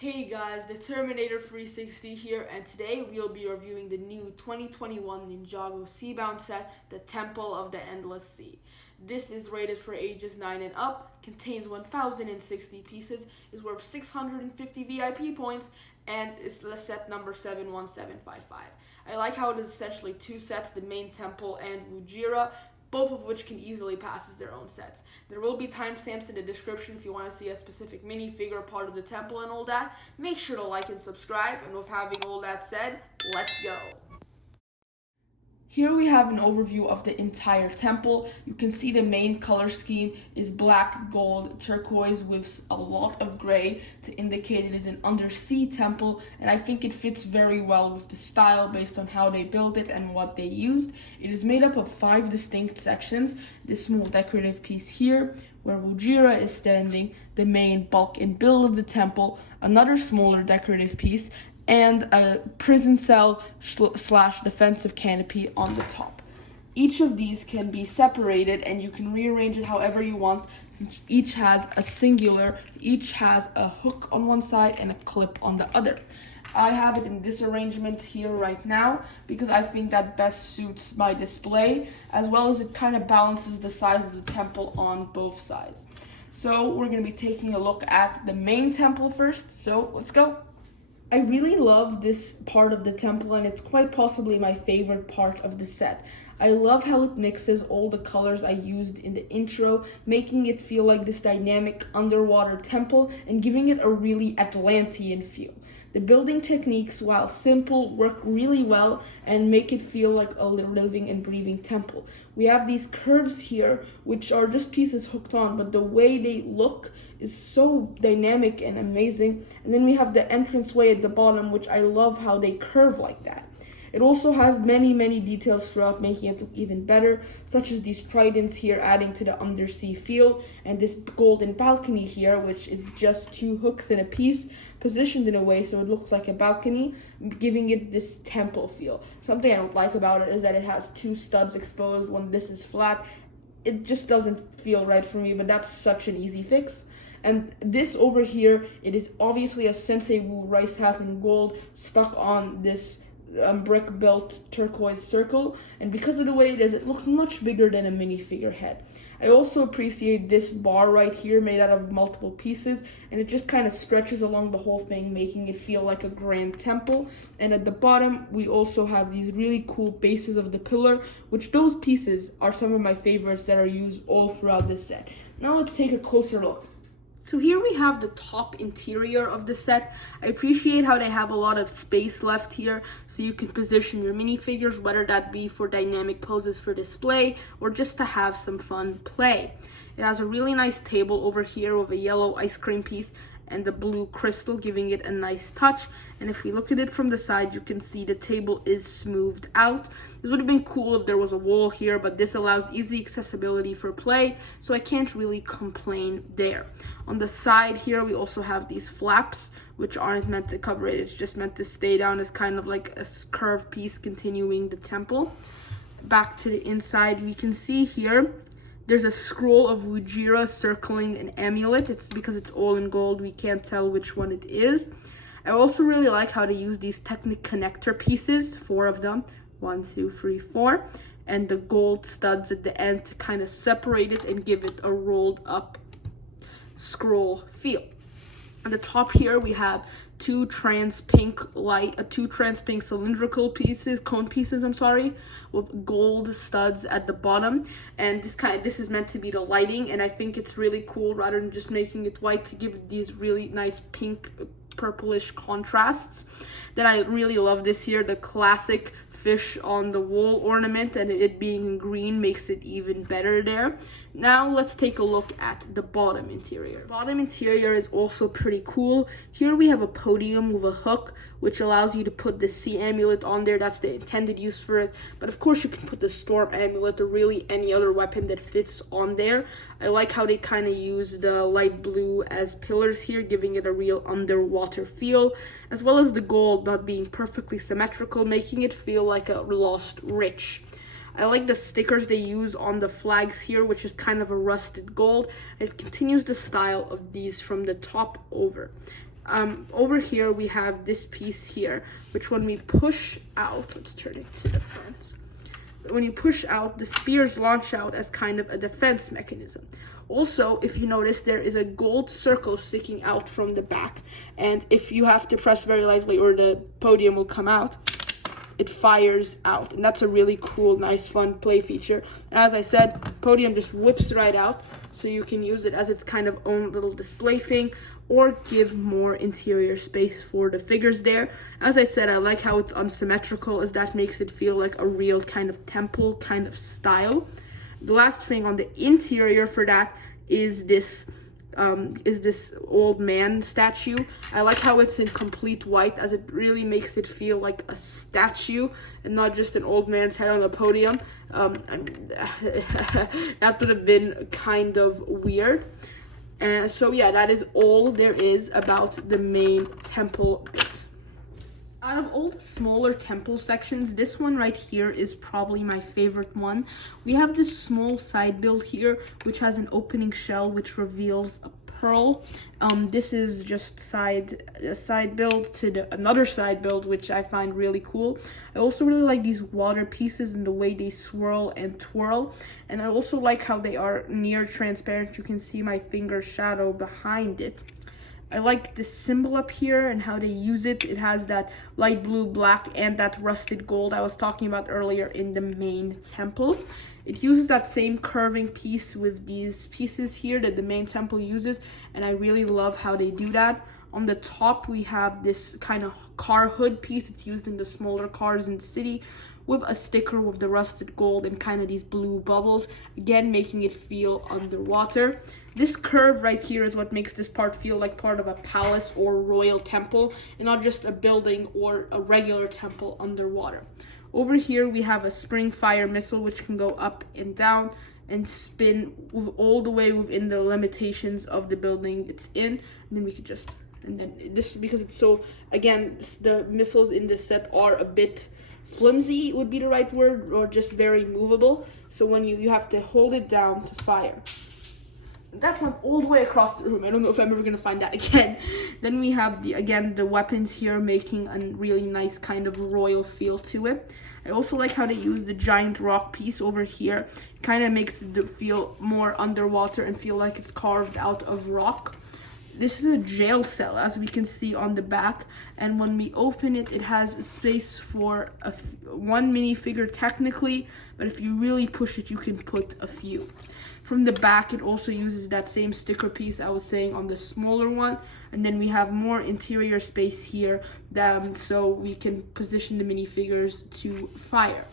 Hey guys, the Terminator 360 here, and today we'll be reviewing the new 2021 Ninjago Seabound set, The Temple of the Endless Sea. This is rated for ages 9 and up, contains 1,060 pieces, is worth 650 VIP points, and is the set number 71755. I like how it is essentially two sets, the main temple and Wojira, both of which can easily pass as their own sets. There will be timestamps in the description if you want to see a specific minifigure part of the temple and all that. Make sure to like and subscribe, and with having all that said, let's go. Here we have an overview of the entire temple. You can see the main color scheme is black, gold, turquoise with a lot of gray to indicate it is an undersea temple, and I think it fits very well with the style based on how they built it and what they used. It is made up of 5 distinct sections. This small decorative piece here, where Wojira is standing, the main bulk and build of the temple, another smaller decorative piece, and a prison cell slash defensive canopy on the top. Each of these can be separated and you can rearrange it however you want, since each has a hook on one side and a clip on the other. I have it in this arrangement here right now because I think that best suits my display, as well as it kind of balances the size of the temple on both sides. So we're going to be taking a look at the main temple first, so let's go. I really love this part of the temple, and it's quite possibly my favorite part of the set. I love how it mixes all the colors I used in the intro, making it feel like this dynamic underwater temple and giving it a really Atlantean feel. The building techniques, while simple, work really well and make it feel like a living and breathing temple. We have these curves here, which are just pieces hooked on, but the way they look is so dynamic and amazing. And then we have the entranceway at the bottom, which I love how they curve like that. It also has many details throughout, making it look even better, such as these tridents here adding to the undersea feel, and this golden balcony here, which is just 2 hooks in a piece, positioned in a way so it looks like a balcony, giving it this temple feel. Something I don't like about it is that it has 2 studs exposed when this is flat. It just doesn't feel right for me, but that's such an easy fix. And this over here, it is obviously a Sensei Wu rice hat in gold stuck on this brick built turquoise circle, and because of the way it is, it looks much bigger than a minifigure head. I also appreciate this bar right here made out of multiple pieces, and it just kind of stretches along the whole thing, making it feel like a grand temple. And at the bottom we also have these really cool bases of the pillar, which those pieces are some of my favorites that are used all throughout this set. Now let's take a closer look. So here we have the top interior of the set. I appreciate how they have a lot of space left here so you can position your minifigures, whether that be for dynamic poses for display or just to have some fun play. It has a really nice table over here with a yellow ice cream piece and the blue crystal, giving it a nice touch. And if we look at it from the side, you can see the table is smoothed out. This would have been cool if there was a wall here, but this allows easy accessibility for play, so I can't really complain there. On the side here, we also have these flaps, which aren't meant to cover it. It's just meant to stay down as kind of like a curved piece continuing the temple. Back to the inside, we can see here there's a scroll of Wojira circling an amulet. It's because it's all in gold, we can't tell which one it is. I also really like how they use these Technic connector pieces, 4 of them, 1, 2, 3, 4, and the gold studs at the end to kind of separate it and give it a rolled up scroll feel. At the top here we have two trans pink cylindrical pieces, cone pieces, with gold studs at the bottom, and this is meant to be the lighting, and I think it's really cool rather than just making it white to give these really nice pink purplish contrasts. Then I really love this here, the classic fish on the wall ornament, and it being green makes it even better there. Now let's take a look at the bottom interior. The bottom interior is also pretty cool. Here we have a podium with a hook, which allows you to put the sea amulet on there. That's the intended use for it. But of course you can put the storm amulet or really any other weapon that fits on there. I like how they kind of use the light blue as pillars here, giving it a real underwater feel, as well as the gold not being perfectly symmetrical, making it feel like a lost rich. I like the stickers they use on the flags here, which is kind of a rusted gold. It continues the style of these from the top over. Over here we have this piece here, which when we push out, let's turn it to the front. When you push out, the spears launch out as kind of a defense mechanism. Also, if you notice, there is a gold circle sticking out from the back, and if you have to press very lightly or the podium will come out, it fires out, and that's a really cool, nice, fun play feature. And as I said, podium just whips right out, so you can use it as its kind of own little display thing, or give more interior space for the figures there. As I said, I like how it's unsymmetrical, as that makes it feel like a real kind of temple kind of style. The last thing on the interior for that is this old man statue. I like how it's in complete white, as it really makes it feel like a statue and not just an old man's head on the podium. That would have been kind of weird. And so yeah, that is all there is about the main temple bit. Out of all the smaller temple sections, this one right here is probably my favorite one. We have this small side build here, which has an opening shell which reveals a pearl. This is just a side build to another side build, which I find really cool. I also really like these water pieces and the way they swirl and twirl, and I also like how they are near transparent. You can see my finger shadow behind it. I like this symbol up here and how they use it. It has that light blue, black, and that rusted gold I was talking about earlier in the main temple. It uses that same curving piece with these pieces here that the main temple uses, and I really love how they do that. On the top, we have this kind of car hood piece. It's used in the smaller cars in the city, with a sticker with the rusted gold and kind of these blue bubbles, again making it feel underwater. This curve right here is what makes this part feel like part of a palace or royal temple, and not just a building or a regular temple underwater. Over here we have a spring fire missile which can go up and down and spin all the way within the limitations of the building it's in. And then we could just, and then this, because it's so, again, the missiles in this set are a bit flimsy would be the right word, or just very movable. So when you have to hold it down to fire. That went all the way across the room. I don't know if I'm ever gonna find that again. Then we have the weapons here, making a really nice kind of royal feel to it. I also like how they use the giant rock piece over here. It kind of makes it feel more underwater and feel like it's carved out of rock. This is a jail cell, as we can see on the back, and when we open it, it has a space for one minifigure technically, but if you really push it, you can put a few. From the back, it also uses that same sticker piece I was saying on the smaller one, and then we have more interior space here, so we can position the minifigures to fire.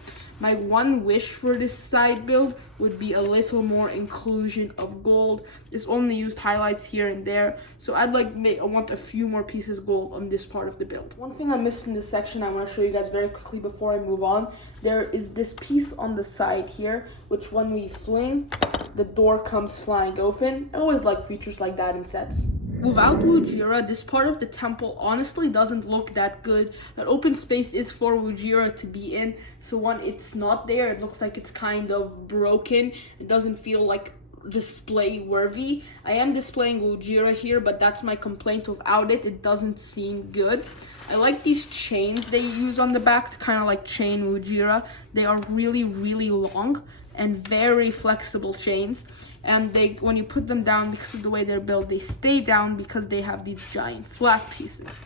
My one wish for this side build would be a little more inclusion of gold. It's only used highlights here and there, so I want a few more pieces gold on this part of the build. One thing I missed from this section I want to show you guys very quickly before I move on. There is this piece on the side here, which when we fling, the door comes flying open. I always like features like that in sets. Without Wojira, this part of the temple honestly doesn't look that good. That open space is for Wojira to be in, so when it's not there, it looks like it's kind of broken. It doesn't feel like display worthy. I am displaying Wojira here, but that's my complaint. Without it, it doesn't seem good. I like these chains they use on the back to kind of like chain Wojira. They are really, really long and very flexible chains, and when you put them down, because of the way they're built, they stay down because they have these giant flat pieces.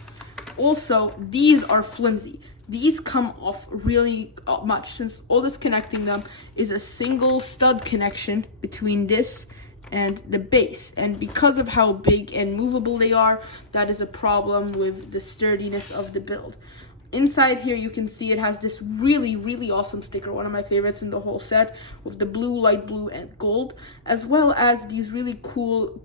Also, these are flimsy. These come off really much, since all that's connecting them is a single stud connection between this and the base, and because of how big and movable they are, that is a problem with the sturdiness of the build. Inside here, you can see it has this really, really awesome sticker, one of my favorites in the whole set, with the blue, light blue, and gold, as well as these really cool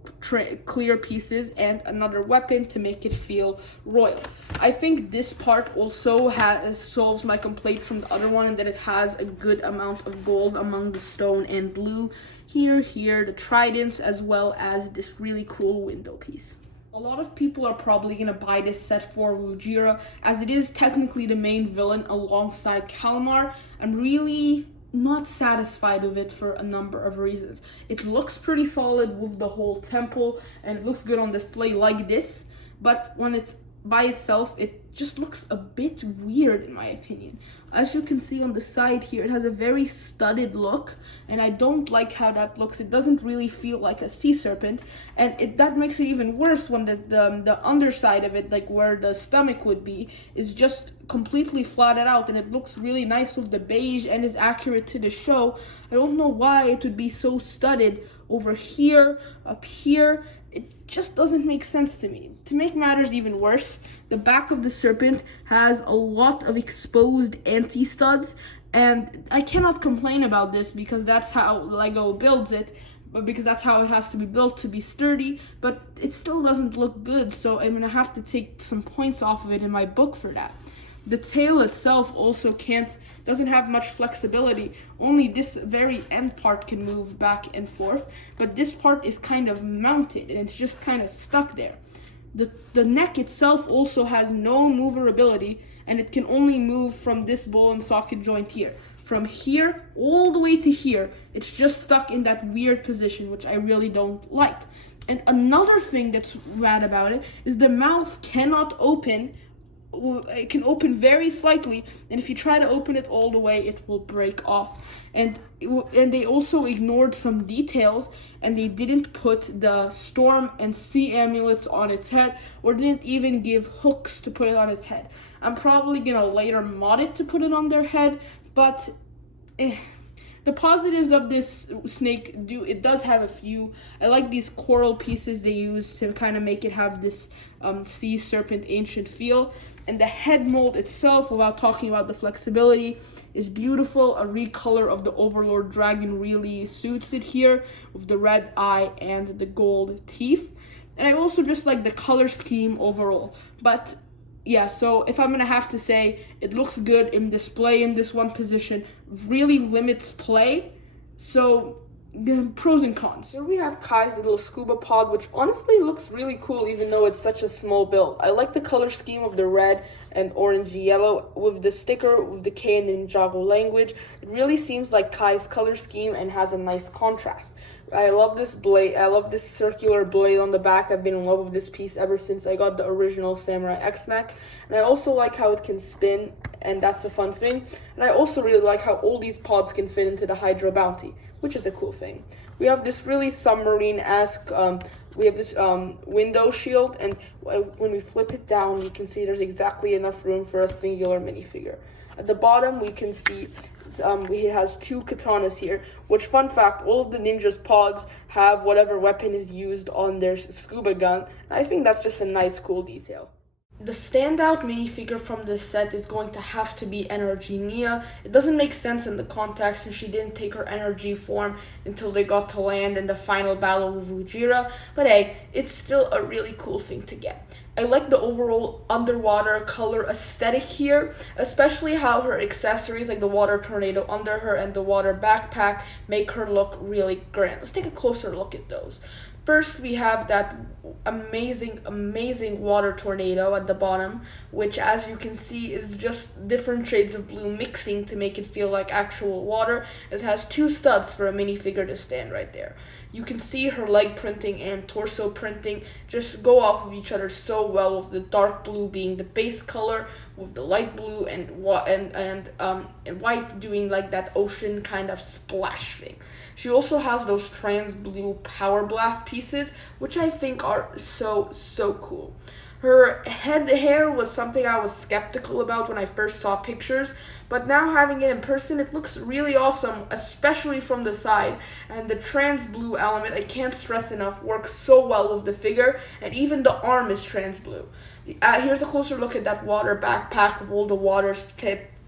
clear pieces and another weapon to make it feel royal. I think this part also solves my complaint from the other one, in that it has a good amount of gold among the stone and blue. Here, the tridents, as well as this really cool window piece. A lot of people are probably going to buy this set for Wojira, as it is technically the main villain alongside Kalmaar. I'm really not satisfied with it for a number of reasons. It looks pretty solid with the whole temple, and it looks good on display like this, but when it's by itself, it just looks a bit weird in my opinion. As you can see on the side here, it has a very studded look, and I don't like how that looks. It doesn't really feel like a sea serpent, and that makes it even worse when the underside of it, like where the stomach would be, is just completely flatted out, and it looks really nice with the beige and is accurate to the show. I don't know why it would be so studded over here, up here. It just doesn't make sense to me. To make matters even worse, the back of the serpent has a lot of exposed anti-studs, and I cannot complain about this because that's how LEGO builds it, but because that's how it has to be built to be sturdy, but it still doesn't look good, so I'm gonna have to take some points off of it in my book for that. The tail itself also doesn't have much flexibility. Only this very end part can move back and forth, but this part is kind of mounted and it's just kind of stuck there. The neck itself also has no moverability, and it can only move from this ball and socket joint here. From here all the way to here, it's just stuck in that weird position, which I really don't like. And another thing that's bad about it is the mouth cannot open. It can open very slightly, and if you try to open it all the way, it will break off. And they also ignored some details, and they didn't put the storm and sea amulets on its head, or didn't even give hooks to put it on its head. I'm probably gonna later mod it to put it on their head, but the positives of this snake it does have a few. I like these coral pieces they use to kind of make it have this sea serpent ancient feel. And the head mold itself, without talking about the flexibility, is beautiful. A recolor of the Overlord dragon really suits it here, with the red eye and the gold teeth. And I also just like the color scheme overall. But yeah, so if I'm gonna have to say, it looks good in display in this one position, really limits play. So pros and cons. Here we have Kai's little scuba pod, which honestly looks really cool even though it's such a small build. I like the color scheme of the red and orangey yellow with the sticker with the K and Ninjago language. It really seems like Kai's color scheme and has a nice contrast. I love this blade. I love this circular blade on the back. I've been in love with this piece ever since I got the original Samurai X mech. And I also like how it can spin, and that's a fun thing. And I also really like how all these pods can fit into the Hydro Bounty, which is a cool thing. We have this really submarine-esque, we have this window shield, and when we flip it down, you can see there's exactly enough room for a singular minifigure. At the bottom, we can see it has two katanas here, which, fun fact, all of the ninjas' pods have whatever weapon is used on their scuba gun. And I think that's just a nice, cool detail. The standout minifigure from this set is going to have to be NRG Nya. It doesn't make sense in the context since she didn't take her NRG form until they got to land in the final battle with Wojira, but hey, it's still a really cool thing to get. I like the overall underwater color aesthetic here, especially how her accessories like the water tornado under her and the water backpack make her look really grand. Let's take a closer look at those. First, we have that amazing water tornado at the bottom, which, as you can see, is just different shades of blue mixing to make it feel like actual water. It has two studs for a minifigure to stand right there. You can see her leg printing and torso printing just go off of each other so well, with the dark blue being the base color, with the light blue and white doing like that ocean kind of splash thing. She also has those trans blue power blast pieces, which I think are so cool. Her head hair was something I was skeptical about when I first saw pictures, but now having it in person, it looks really awesome, especially from the side. And the trans blue element, I can't stress enough, works so well with the figure, and even the arm is trans blue. Here's a closer look at that water backpack with all the water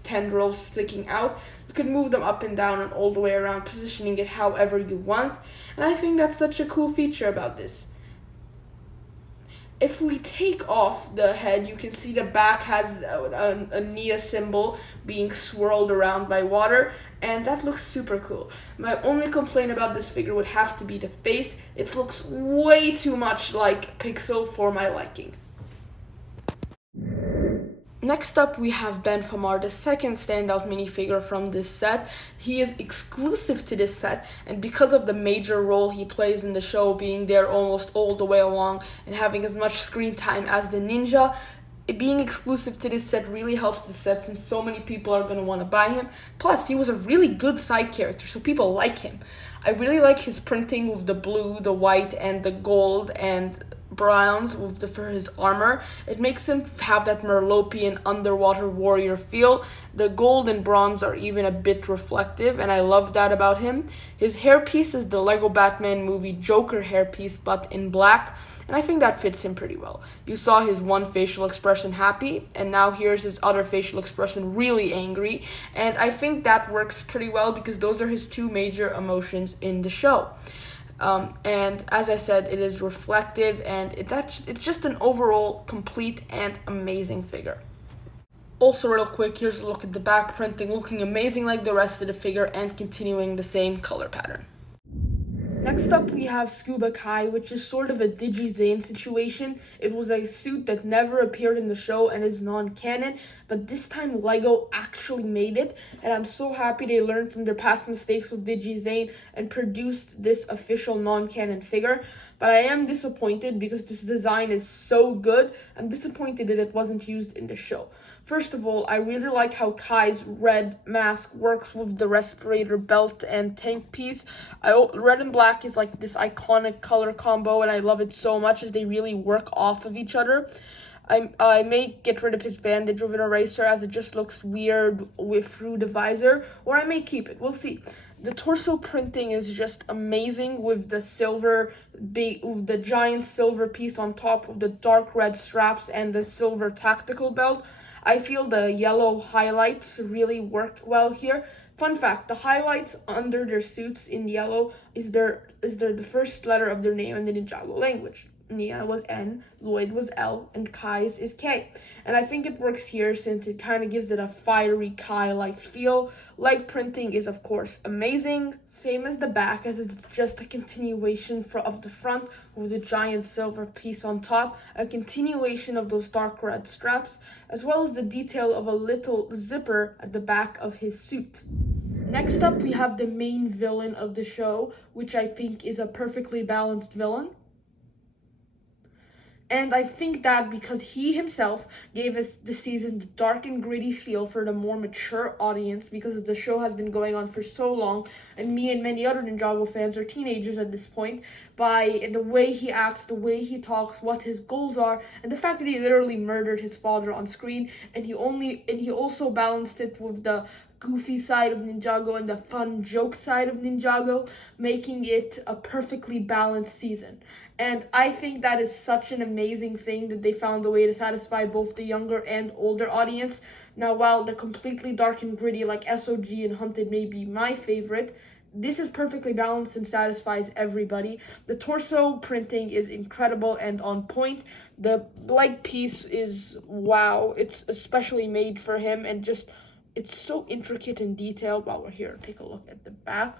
tendrils sticking out. You can move them up and down and all the way around, positioning it however you want. And I think that's such a cool feature about this. If we take off the head, you can see the back has a Nya symbol being swirled around by water, and that looks super cool. My only complaint about this figure would have to be the face. It looks way too much like Pixel for my liking. Next up, we have Benthomaar, the second standout minifigure from this set. He is exclusive to this set, and because of the major role he plays in the show, being there almost all the way along and having as much screen time as the ninja, being exclusive to this set really helps the set since so many people are going to want to buy him. Plus, he was a really good side character, so people like him. I really like his printing with the blue, the white, and the gold and browns for his armor. It makes him have that Merlopian underwater warrior feel. The gold and bronze are even a bit reflective, and I love that about him. His hairpiece is the Lego Batman movie Joker hairpiece, but in black, and I think that fits him pretty well. You saw his one facial expression happy, and now here's his other facial expression really angry, and I think that works pretty well because those are his two major emotions in the show. And as I said, it is reflective, and it's just an overall complete and amazing figure. Also, real quick, here's a look at the back printing, looking amazing like the rest of the figure and continuing the same color pattern. Next up, we have Scuba Kai, which is sort of a Digi-Zane situation. It was a suit that never appeared in the show and is non-canon, but this time LEGO actually made it, and I'm so happy they learned from their past mistakes with Digi-Zane and produced this official non-canon figure. But I am disappointed because this design is so good. I'm disappointed that it wasn't used in the show. First of all, I really like how Kai's red mask works with the respirator belt and tank piece. Red and black is like this iconic color combo, and I love it so much as they really work off of each other. I may get rid of his bandage with an eraser as it just looks weird through the visor, or I may keep it. We'll see. The torso printing is just amazing with the with the giant silver piece on top of the dark red straps and the silver tactical belt. I feel the yellow highlights really work well here. Fun fact, the highlights under their suits in yellow is the first letter of their name in the Ninjago language. Nya was N, Lloyd was L, and Kai's is K. And I think it works here since it kind of gives it a fiery Kai-like feel. Leg printing is, of course, amazing. Same as the back, as it's just a continuation of the front with the giant silver piece on top, a continuation of those dark red straps, as well as the detail of a little zipper at the back of his suit. Next up, we have the main villain of the show, which I think is a perfectly balanced villain. And I think that because he himself gave us this season the dark and gritty feel for the more mature audience, because the show has been going on for so long, and me and many other Ninjago fans are teenagers at this point, by the way he acts, the way he talks, what his goals are, and the fact that he literally murdered his father on screen, and he also balanced it with the goofy side of Ninjago and the fun joke side of Ninjago, making it a perfectly balanced season. And I think that is such an amazing thing that they found a way to satisfy both the younger and older audience. Now, while the completely dark and gritty like SOG and Hunted may be my favorite, this is perfectly balanced and satisfies everybody. The torso printing is incredible and on point. The leg piece is wow. It's especially made for him, and just it's so intricate and detailed. While we're here, take a look at the back.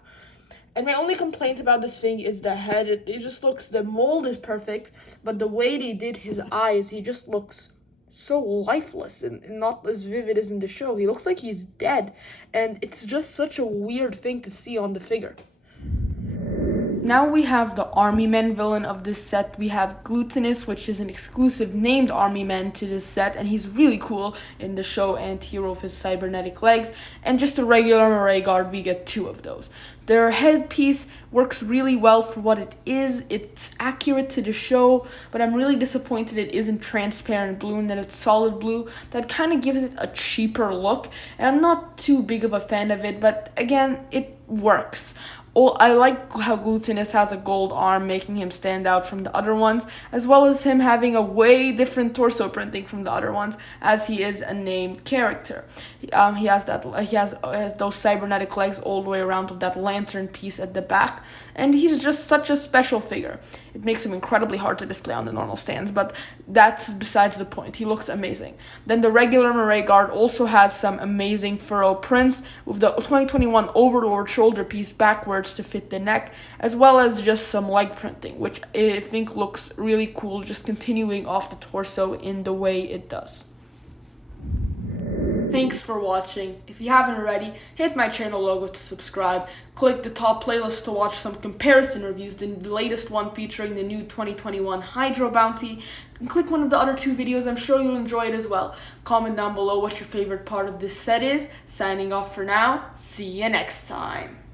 And my only complaint about this thing is the head. It just looks, the mold is perfect, but the way they did his eyes, he just looks so lifeless and not as vivid as in the show. He looks like he's dead, and it's just such a weird thing to see on the figure. Now we have the army men villain of this set. We have Glutinous, which is an exclusive named army man to this set, and he's really cool in the show and hero of his cybernetic legs. And just a regular Maaray Guard, we get two of those. Their headpiece works really well for what it is. It's accurate to the show, but I'm really disappointed it isn't transparent blue and that it's solid blue. That kind of gives it a cheaper look, and I'm not too big of a fan of it, but again, it works. I like how Glutinous has a gold arm, making him stand out from the other ones, as well as him having a way different torso printing from the other ones, as he is a named character. He has those cybernetic legs all the way around with that lantern piece at the back, and he's just such a special figure. It makes him incredibly hard to display on the normal stands, but that's besides the point. He looks amazing. Then the regular Maaray Guard also has some amazing furrow prints with the 2021 Overlord shoulder piece backwards to fit the neck, as well as just some leg printing, which I think looks really cool, just continuing off the torso in the way it does. Thanks for watching. If you haven't already, hit my channel logo to subscribe. Click the top playlist to watch some comparison reviews, the latest one featuring the new 2021 Hydro Bounty. And click one of the other 2 videos, I'm sure you'll enjoy it as well. Comment down below what your favorite part of this set is. Signing off for now, see you next time.